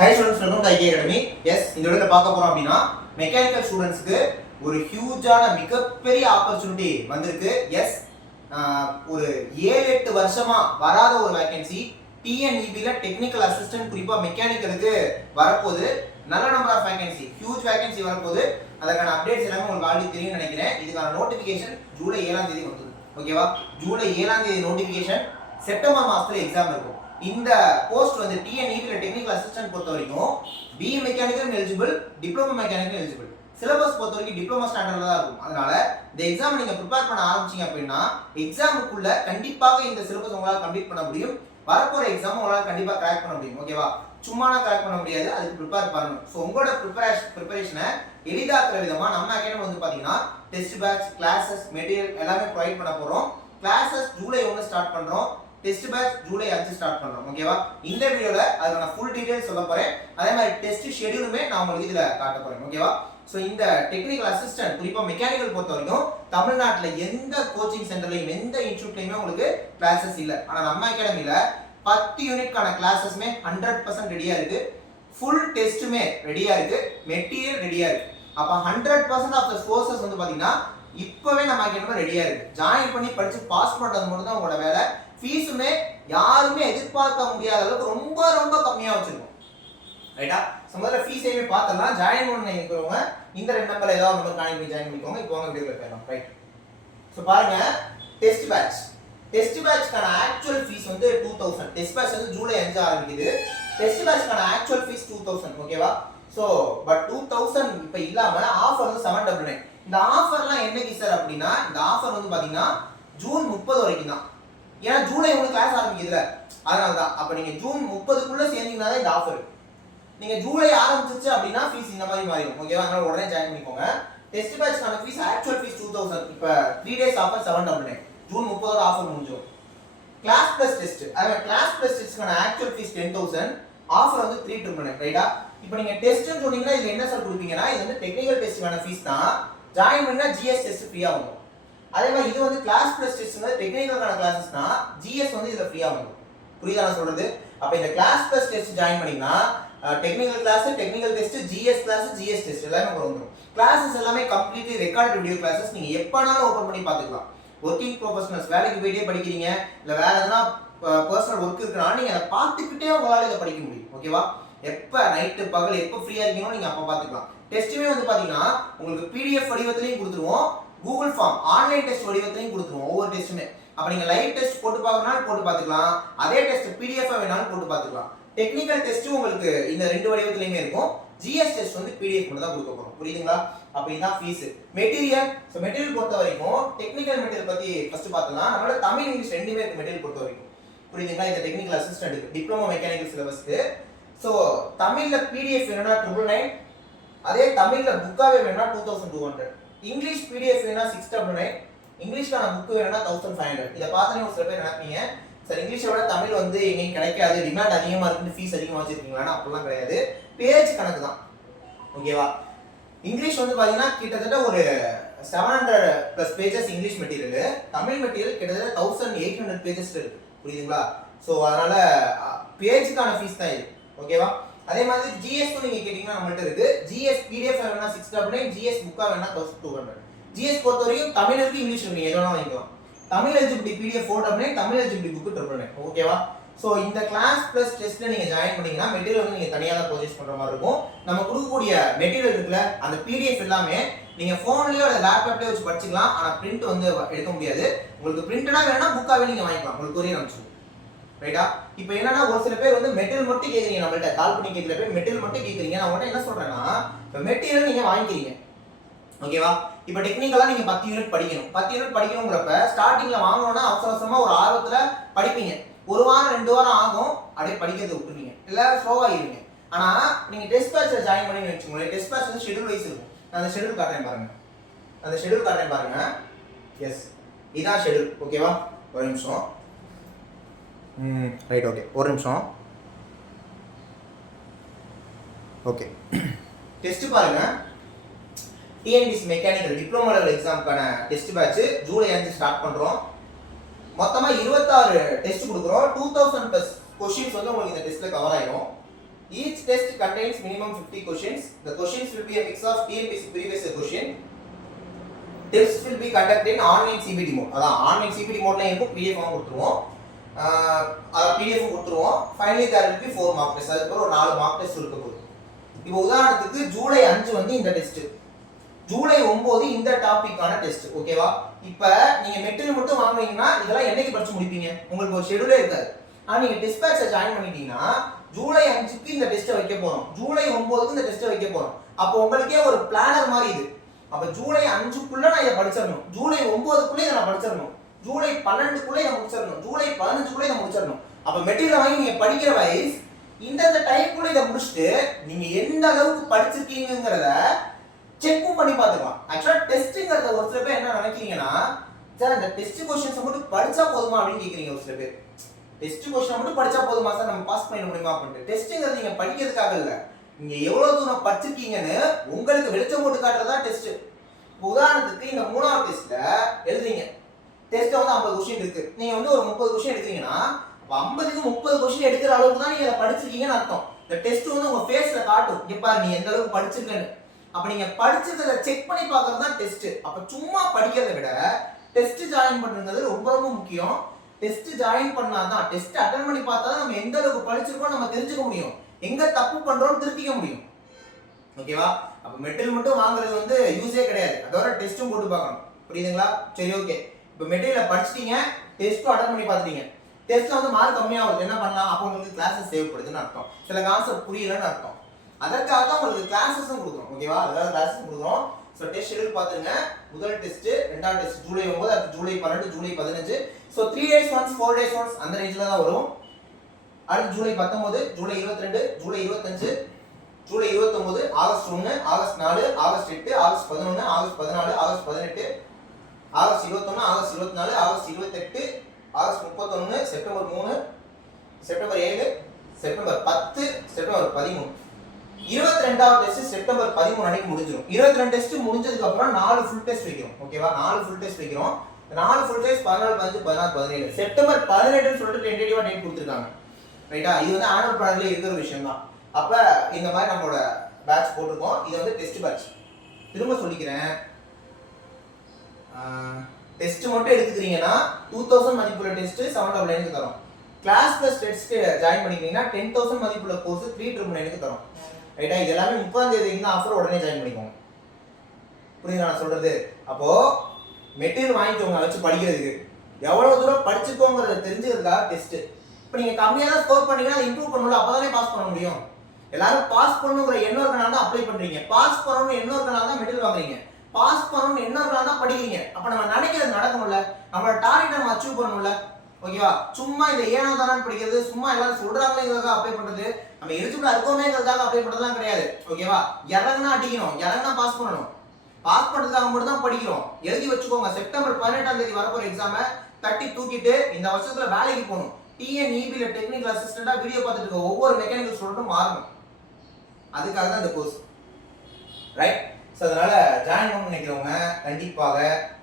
High students welcome to IK Academy. Yes, இந்த வீடியோல பார்க்க போறோம் அப்படின்னா மெக்கானிக்கல் ஸ்டூடெண்ட்ஸ்க்கு ஒரு ஹியூஜான மிகப்பெரிய ஆப்பர்ச்சுனிட்டி வந்திருக்கு. எஸ், ஒரு 7-8 வருஷமா வராத ஒரு வேகன்சி டிஎன்இபில டெக்னிக்கல் அசிஸ்டன்ட், குறிப்பா மெக்கானிக்கலுக்கு வரப்போகுது. நல்ல number of vacancy, huge vacancy வரப்போகுது. அதற்கான அப்டேட்ஸ் எல்லாமே உங்களுக்கு ஆல்ரெடி தெரியும் நினைக்கிறேன். இதுக்கான நோட்டிஃபிகேஷன் ஜூலை 7ஆம் தேதி வந்தது. ஓகேவா, ஜூலை 7ஆம் தேதி நோட்டிஃபிகேஷன். செப்டம்பர் மாசத்துல எக்ஸாம் இருக்கும். இந்த போஸ்ட் வந்து டிஎன்இபில டெக்னிக்கல் அசிஸ்டன்ட் பொறுத்த வரைக்கும் BE mechanical eligible, diploma mechanical eligible. Syllabus பொறுத்த வரைக்கும் டிப்ளமோ ஸ்டாண்டர்ட்ல தான் இருக்கும். அதனால இந்த எக்ஸாம் நீங்க ப்ரிப்பேர் பண்ண ஆரம்பிச்சீங்க அப்படின்னா எக்ஸாமுக்குள்ள கண்டிப்பாக இந்த சிலபஸ் உங்களால கம்ப்ளீட் பண்ண முடியும். வரப்போற எக்ஸாம் உங்களால கண்டிப்பா கிராக் பண்ண முடியும். ஓகேவா, சும்மானா கிராக் பண்ண முடியாது, அதுக்கு ப்ரிப்பேர் பண்ணணும். ஸோ உங்களோட ப்ரிப்பரேஷனை எளிதாக்குற விதமா நம்ம அகாடமி வந்து பாத்தீங்கன்னா டெஸ்ட் பேட்ச், கிளாஸஸ், மெட்டீரியல் எல்லாமே ப்ரொவைட் பண்ண போறோம். கிளாஸஸ் ஜூலை 1 ஸ்டார்ட் பண்றோம். டெஸ்ட் பேட்ச் ஜூலை 5 ஸ்டார்ட் பண்றோம். ஓகேவா, இந்த வீடியோல அதுக்கான ஃபுல் டீடைல்ஸ் சொல்ல போறேன். அதே மாதிரி டெஸ்ட் ஷெட்யூலுமே நான் உங்களுக்கு இதுல காட்ட போறேன். ஓகேவா, ஸோ இந்த டெக்னிக்கல் அசிஸ்டன்ட் குறிப்பா மெக்கானிக்கல் பொறுத்த வரைக்கும் தமிழ்நாட்டில் எந்த கோச்சிங் சென்டர்லையும் எந்த இன்ஸ்டியூட்லையுமே உங்களுக்கு கிளாஸஸ் இல்லை. ஆனால் நம்ம அகாடமியில 10 யூனிட்கான கிளாஸஸ்மே 100% ரெடியா இருக்கு. ஃபுல் டெஸ்ட்டுமே ரெடியா இருக்கு, மெட்டீரியல் ரெடியா இருக்கு. அப்ப 100% ஆஃப் த கோர்சஸ் வந்து பாத்தீங்கன்னா இப்பவே நம்ம அகாடமில ரெடியா இருக்கு. ஜாயின் பண்ணி படிச்சு பாஸ் பண்றது மட்டும் தான் உங்களோட வேலை. ஃபீஸுமே யாருமே எதிர்பார்க்க முடியாத அளவுக்கு ரொம்ப ரொம்ப கம்மியா வச்சிருக்கோம். ரைட்டா, முதல்ல ஃபீஸ் எதுவுமே பார்த்தலாம். ஜாயின் பண்ண இருக்கிறவங்க இந்த 2 நம்பர்ல ஏதாவது நம்பர் காணி போய் ஜாயின் பண்ணிக்கோங்க. இப்போ வாங்க வீடியோல போயிடலாம். ரைட், ஸோ பாருங்க, டெஸ்ட் பேட்ச்க்கான ஆக்சுவல் ஃபீஸ் வந்து 2000. டெஸ்ட் பேட்ச் வந்து ஜூலை 5 ஆரம்பிக்குது. டெஸ்ட் பேட்ச்க்கான ஆக்சுவல் ஃபீஸ் 2000. ஓகேவா, ஸோ பட் 2000 இப்போ இல்லாம ஆஃபர் வந்து 799. இந்த ஆஃபர்லாம் என்னைக்கு சார் அப்படின்னா, இந்த ஆஃபர் வந்து பாத்தீங்கன்னா ஜூன் 30 வரைக்கும் தான். ஏன்னா ஜூலை 1 கிளாஸ் ஆரம்பிக்குதுல, அதனால தான். அப்ப நீங்க ஜூன் 30க்குள்ள சேர்ந்தீங்கன்னா தான் இந்த ஆஃபர். நீங்க ஜூலை ஆரம்பிச்சிச்சு அப்படின்னா ஃபீஸ் இந்த மாதிரி மாறிடும். ஓகேவா, அதனால உடனே ஜாயின் பண்ணிக்கோங்க. டெஸ்ட் பேட்ச்க்கான ஃபீஸ் ஆக்சுவல் ஃபீஸ் 2000. இப்போ 3 டேஸ் ஆஃபர் 799. ஜூன் 30 ஆஃபர் முடிஞ்சிடும். கிளாஸ் பிளஸ் டெஸ்ட், அதாவது கிளாஸ் பிளஸ் டெஸ்ட்க்கான ஆக்சுவல் ஃபீஸ் 10000. ஆஃபர் வந்து 399. ரைட்டா, இப்போ நீங்க டெஸ்ட்னு சொன்னீங்கன்னா இதுல என்ன சார் கொடுப்பீங்கன்னா, இது வந்து டெக்னிக்கல் டெஸ்ட்க்கான ஃபீஸ் தான். ஜாயின் பண்ணா ஜிஎஸ் டெஸ்ட் ஃப்ரீயா வரும். அதே மாதிரி இது வந்து கிளாஸ் பிளஸ் டெஸ்ட்னா டெக்னிக்கலுக்கான கிளாஸஸ்னா ஜிஎஸ் வந்து இதுல ஃப்ரீயா வரும். புரியுதா நான் சொல்றது? அப்ப இந்த கிளாஸ் பிளஸ் டெஸ்ட் ஜாயின் பண்ணீங்கன்னா technical class, technical test, GS class, GS test எல்லாமே வந்துடும். கிளாஸஸ் எல்லாமே கம்ப்ளீட்லி ரெக்கார்ட் வீடியோ கிளாஸஸ். நீங்க எப்பனாலும் ஓபன் பண்ணி பார்த்துக்கலாம். ஒர்க்கிங் ப்ரொஃபஷனல்ஸ், வேலைக்கு போயிட்டே படிக்கிறீங்க, இல்ல வேற எதனா பர்சனல் ஒர்க் இருக்குன்னா நீங்க அதை பார்த்துக்கிட்டே உங்களால இதை படிக்க முடியும். ஓகேவா, எப்ப நைட்டு பகல் எப்ப ஃப்ரீயா இருக்கீங்களோ நீங்க அப்ப பார்த்துக்கலாம். டெஸ்ட்டுமே வந்து பாத்தீங்கன்னா உங்களுக்கு பிடிஎஃப் வடிவத்திலையும் கொடுத்துருவோம், கூகுள் ஃபார்ம் ஆன்லைன் டெஸ்ட் வடிவத்திலையும் கொடுத்துருவோம் ஒவ்வொரு டெஸ்ட்டுமே. அப்ப நீங்க லைவ் டெஸ்ட் போட்டு பார்க்கறனாலும் போட்டு பார்த்துக்கலாம், அதே டெஸ்ட் பிடிஎஃப் வேணாலும் போட்டு பார்த்துக்கலாம். டெக்னிக்கல் டெஸ்ட்டும் உங்களுக்கு இந்த 2 வடிவத்திலையுமே இருக்கும். ஜிஎஸ் டெஸ்ட் வந்து பிடிஎஃப் மட்டும் தான் கொடுக்க போறோம். புரியுதுங்களா? அப்ப இதான் ஃபீஸ். மெட்டீரியல், சோ மெட்டீரியல் பொறுத்த வரைக்கும் டெக்னிக்கல் மெட்டீரியல் பத்தி ஃபர்ஸ்ட் பார்த்தலாம். நம்மளோட தமிழ் இங்கிலீஷ் ரெண்டுமே இருக்கு மெட்டீரியல் பொறுத்த வரைக்கும். புரியுதுங்களா? இந்த டெக்னிக்கல் அசிஸ்டன்ட் டிப்ளமோ மெக்கானிக்கல் சிலபஸ்க்கு. சோ தமிழ்ல பிடிஎஃப் வேணும்னா 999, அதே தமிழ்ல புக்காவே வேணும்னா 2200. இங்கிலீஷ் பிடிஎஃப் வேணும்னா 699, இங்கிலீஷ்க்கான புக் வேணும்னா 1500. இத பார்த்தனே ஒரு சில பேர் நினைப்பீங்க, சார் இங்கிலீஷோட தமிழ் வந்து எங்கேயும் கிடைக்காது, டிமாண்ட் அதிகமா இருக்கு, ஃபீஸ் அதிகமா வச்சிருக்கீங்களான்னா அப்படிலாம் கிடையாது. பேஜ் கணக்கு தான். ஓகேவா, இங்கிலீஷ் வந்து பாத்தீங்கன்னா கிட்டத்தட்ட ஒரு 700+ pages English material. Tamil material கிட்டத்தட்ட 1800 பேஜஸ் இருக்கு. புரியுதுங்களா? சோ அதனால பேஜுக்கான ஃபீஸ் தான் இது. ஓகேவா, அதே மாதிரி ஜிஎஸ் நீங்க கேட்டீங்கன்னா நம்மள்ட்ட இருக்கு. ஜிஎஸ் பிடிஎஃப் வேணும்னா 699, ஜிஎஸ் புக்கா வேணும்னா 1200. ஜிஎஸ் பொறுத்த வரைக்கும் தமிழ் இருக்கு, இங்கிலீஷ் இருக்கு, நீங்க எதுனா வாங்கிக்கலாம். Tamil eligibility PDF 499, Tamil eligibility book 999. ஓகேவா, சோ இந்த கிளாஸ் பிளஸ் டெஸ்ட்ல நீங்க ஜாயின் பண்ணீங்கன்னா மெட்டீரியல் வந்து நீங்க தனியா தான் பர்ச்சேஸ் பண்ற மாதிரி இருக்கும். நம்ம கொடுக்கக்கூடிய மெட்டீரியல் இருக்குல, அந்த பிடிஎஃப் எல்லாமே நீங்க போன்லயோ இல்ல லேப்டாப்லயோ வச்சு படிச்சுக்கலாம். ஆனா பிரிண்ட் வந்து எடுக்க முடியாது. உங்களுக்கு பிரிண்டடா வேணும்னா புக்காவே நீங்க வாங்கிக்கலாம், உங்களுக்கு கொரியர் அனுப்பிச்சு. ரைட்டா, இப்போ என்னன்னா ஒரு சில பேர் வந்து மெட்டீரியல் மட்டும் கேக்குறீங்க, நம்மள்ட்ட கால் பண்ணி கேட்கல பேர் மெட்டீரியல் மட்டும் கேக்குறீங்க. நான் உடனே என்ன சொல்றேன்னா, இப்போ மெட்டீரியல் நீங்க வாங்கிக்கிறீங்க. ஓகேவா, இப்போ டெக்னிக்கலா நீங்க 10 யூனிட் படிக்கணும். 10 யூனிட் படிக்கணும்ங்கறப்ப ஸ்டார்டிங்ல வாங்கணும்னா அவசர அவசரமா ஒரு ஆர்வத்துல படிப்பீங்க. ஒரு வாரம் 2 வாரம் ஆகும், அப்படியே படிக்கிறது விட்டுருவீங்க, இல்ல ஸ்லோவாயிருவீங்க. ஆனா நீங்க டெஸ்ட் பேட்ச்ல ஜாயின் பண்ணி வச்சுக்கோங்க. டெஸ்ட் பேட்ச் வந்து ஷெட்யூல் வைஸ் இருக்கும். நான் அந்த ஷெட்யூல் காட்டுறேன் பாருங்க. எஸ், இதான் ஷெட்யூல். ஓகேவா, ஒரு நிமிஷம். ரைட், ஓகே, ஒரு நிமிஷம். ஓகே, டெஸ்ட் பாருங்க. டிஎன்பிசி மெக்கானிக்கல் டிப்ளமோ லெவல் எக்ஸாம்க்கான டெஸ்ட் பேட்ச் ஜூலை 5 ஸ்டார்ட் பண்றோம். மொத்தமா 26 டெஸ்ட் கொடுக்குறோம். 2000+ क्वेश्चंस வந்து உங்களுக்கு இந்த டெஸ்ட்ல கவர் ஆயிடும். each test contains minimum 50 questions. The questions will be a mix of TNPSC previous year question. Tests will be conducted in online CBT mode. அதான் online CBT modeல இருக்கும், PDF ஆவும் கொடுத்துருவோம். PDF கொடுத்துருவோம். Finally there will be 4 mock tests. அதுக்கு ஒரு 4 mock tests இருக்க போகுது. இப்போ உதாரணத்துக்கு ஜூலை 5 வந்து இந்த டெஸ்ட், ஜூலை 9 இந்த டாபிக்கான டெஸ்ட். ஓகேவா? இப்போ நீங்க மெட்டீரியல் மட்டும் வாங்குறீங்கன்னா இதெல்லாம் என்னைக்கு படிச்சு முடிப்பீங்க? உங்களுக்கு ஒரு ஷெட்யூலே இருக்காது. ஆனா நீங்க டெஸ்ட் பேட்சை ஜாயின் பண்ணிட்டீங்கன்னா ஜூலை 5க்கு இந்த டெஸ்ட்டை வைக்க போறோம், ஜூலை 9க்கு இந்த டெஸ்ட்டை வைக்க போறோம். அப்போ உங்களுக்கே ஒரு பிளானர் மாதிரி இது. அப்ப ஜூலை 5க்குள்ள நான் இதை படிச்சிடணும், ஜூலை 9க்குள்ள இதை நான் படிச்சிடணும், ஜூலை 12க்குள்ள இதை முடிச்சிடணும், ஜூலை 15க்குள்ள இதை முடிச்சிடணும். அப்ப மெட்டீரியல் வாங்கி நீங்க படிக்கிற வைஸ் இந்த டைம்க்குள்ள இதை முடிச்சுட்டு நீங்க எந்த அளவுக்கு படிச்சிருக்கீங்கிறத செக்கும் பண்ணி பார்த்துக்கலாம். ஆக்சுவலா டெஸ்ட்ங்கிறத ஒரு சில பேர் என்ன நினைக்கிறீங்கன்னா, சார் அந்த டெஸ்ட் கொஸ்டின்ஸ் மட்டும் படிச்சா போதுமா அப்படின்னு கேட்குறீங்க ஒரு சில பேர். டெஸ்ட் கொஸ்டின் மட்டும் படிச்சா போதுமா சார், நம்ம பாஸ் பண்ண முடியுமா அப்படின்ட்டு. டெஸ்ட்ங்கிறது நீங்க படிக்கிறதுக்காக இல்லை, நீங்க எவ்வளவு தூரம் படிச்சிருக்கீங்கன்னு உங்களுக்கு வெளிச்சம் போட்டு காட்டுறதா டெஸ்ட். உதாரணத்துக்கு இந்த 3வது டெஸ்ட்ல எழுதுறீங்க, டெஸ்ட்ல வந்து 50 கொஸ்டின் இருக்கு, நீங்க வந்து ஒரு 30 கொஸ்டின் எடுக்கிறீங்கன்னா 50க்கு 30 கொஸ்டின் எடுக்கிற அளவுக்கு தான் நீங்க அதை படிச்சிருக்கீங்கன்னு அர்த்தம். இந்த டெஸ்ட் வந்து உங்க ஃபேஸ்ல காட்டும், இப்ப நீ எந்த அளவுக்கு படிச்சிருக்கேன்னு. அப்ப நீங்க படிச்சதை செக் பண்ணி பார்க்கறது தான் டெஸ்ட். அப்ப சும்மா படிக்கிறதை விட டெஸ்ட் ஜாயின் பண்றது ரொம்ப ரொம்ப முக்கியம். டெஸ்ட் ஜாயின் பண்ணாதான், டெஸ்ட் அட்டெண்ட் பண்ணி பார்த்தா தான் நம்ம எந்த அளவுக்கு படிச்சிருக்கோம் நம்ம தெரிஞ்சுக்க முடியும், எங்க தப்பு பண்றோம்னு திருத்திக்க முடியும். ஓகேவா? அப்ப மெட்டீரியல் மட்டும் வாங்குறது வந்து யூஸே கிடையாது, அதோட டெஸ்ட்டும் போட்டு பார்க்கணும். புரியுதுங்களா? சரி, ஓகே. இப்போ மெட்டீரியலை படிச்சிட்டீங்க, டெஸ்ட்டும் அட்டெண்ட் பண்ணி பார்த்துட்டீங்க. டெஸ்ட்ல வந்து மார்க் கம்மியாகுது, என்ன பண்ணலாம்? அப்போ உங்களுக்கு கிளாஸஸ் தேவைப்படுதுன்னு அர்த்தம், சில கான்செப்ட் புரியலன்னு அர்த்தம். அதற்காக தான் உங்களுக்கு கிளாஸஸும் கொடுக்குறோம். ஓகேவா? அதாவது கிளாஸஸ் கொடுக்குறோம். ஸோ டெஸ்ட் ஷெட்யூல் பார்த்துருங்க. முதல் டெஸ்ட், 2வது டெஸ்ட் ஜூலை 9, அடுத்து July 12, July 15. So 3 days once, 4 days once அந்த ரேஞ்சில் தான் வரும். அடுத்து ஜூலை 19, ஜூலை 22, ஜூலை 25, ஜூலை 29, August 1, August 4, August 8, August 11, August 14, August 18, August 21, August 24, August 28, August 31, September 3, September 7, September 10, September 13. 22வது டெஸ்ட் செப்டம்பர் 13 அன்னைக்கு முடிஞ்சிடும். 22 டெஸ்ட் முடிஞ்சதுக்கு அப்புறம் 4 ஃபுல் டெஸ்ட் வைக்கிறோம். ஓகேவா? 4 ஃபுல் டெஸ்ட் வைக்கிறோம். 4 ஃபுல் டெஸ்ட் 14, 15, 16, 17. செப்டம்பர் 18 சொல்லிட்டு டென்டேட்டிவா டேட் கொடுத்துருக்காங்க. ரைட்டா? இது வந்து ஆனுவல் பிளான்ல இருக்கிற விஷயம் தான். அப்ப இந்த மாதிரி நம்மளோட பேட்ச் போட்டிருக்கோம். இது வந்து டெஸ்ட் பேட்ச். திரும்ப சொல்லிக்கிறேன், டெஸ்ட் மட்டும் எடுத்துக்கிறீங்கன்னா 2000 மதிப்புள்ள டெஸ்ட் 799க்கு தரோம். கிளாஸ் பிளஸ் டெஸ்ட் ஜாயின் பண்ணிக்கிறீங்கன்னா 10000 மதிப்புள்ள கோர்ஸ் 399க்கு தரோம். ரைட்டா? இது எல்லாமே 30ஆம் தேதி இந்த ஆஃபர் உடனே ஜாயின் பண்ணிக்கோங்க. புரியுதா நான் சொல்றது? அப்போ மெட்டீரியல் வாங்கிக்கோங்க வச்சு படிக்கிறதுக்கு, எவ்வளவு தூரம் படிச்சுக்கோங்கிறத தெரிஞ்சுக்கிறதுக்காக டெஸ்ட். இப்போ நீங்க கம்மியா தான் ஸ்கோர் பண்ணீங்கன்னா அதை இம்ப்ரூவ் பண்ணணும், அப்பதானே பாஸ் பண்ண முடியும். எல்லாரும் பாஸ் பண்ணணுங்கிற எண்ணம் இருக்கனால தான் அப்ளை பண்றீங்க, பாஸ் பண்ணணும்னு எண்ணம் இருக்கனால தான் மெட்டீரியல் வாங்குறீங்க, பாஸ் பண்ணணும்னு எண்ணம் இருக்கனால தான் படிக்கிறீங்க. அப்ப நம்ம நினைக்கிறது நடக்கணும்ல, நம்மளோட டார்கெட்டை நம்ம அச்சீவ் பண்ணணும்ல. ஓகேவா? சும்மா இந்த ஏனோ தானே படிக்கிறது, சும்மா எல்லாரும் சொல்றாங்களேங்கிறதுக்காக அப்ளை பண்றது, நம்ம எலிஜிபிளா இருக்கோமேங்கிறதுக்காக அப்ளை பண்றதுலாம் கிடையாது. ஓகேவா? இறங்கினா அடிக்கணும், இறங்கினா பாஸ் பண்ணணும். பாஸ் பண்றதுக்காக மட்டும் தான் படிக்கிறோம். எழுதி வச்சுக்கோங்க, செப்டம்பர் 18ஆம் தேதி வரப்போற எக்ஸாமை தட்டி தூக்கிட்டு இந்த வருஷத்துல வேலைக்கு போகணும். டிஎன்இபில டெக்னிக்கல் அசிஸ்டண்டா வீடியோ பார்த்துட்டு இருக்க ஒவ்வொரு மெக்கானிக்கல் ஸ்டூடெண்ட்டும் மாறணும். அதுக்காக தான் இந்த கோர்ஸ். ரைட்? ஸோ அதனால ஜாயின் பண்ண நினைக்கிறவங்க கண்டிப்பாக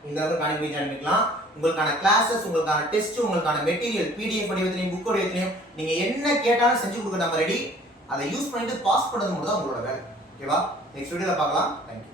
இந்த அளவுக்கு கணிப்பி ஜாயின் பண்ணிக்கலாம். உங்களுக்கான கிளாஸஸ், உங்களுக்கான டெஸ்ட், உங்களுக்கான மெட்டீரியல் பிடிஎஃப் வடிவத்திலையும் புக் வடிவத்திலையும் நீங்க என்ன கேட்டாலும் செஞ்சு கொடுக்க நம்ம ரெடி. அதை யூஸ் பண்ணிட்டு பாஸ் பண்ணது மட்டும் தான் உங்களோட வேலை. ஓகேவா? நெக்ஸ்ட் வீடியோல பார்க்கலாம். தேங்க்யூ.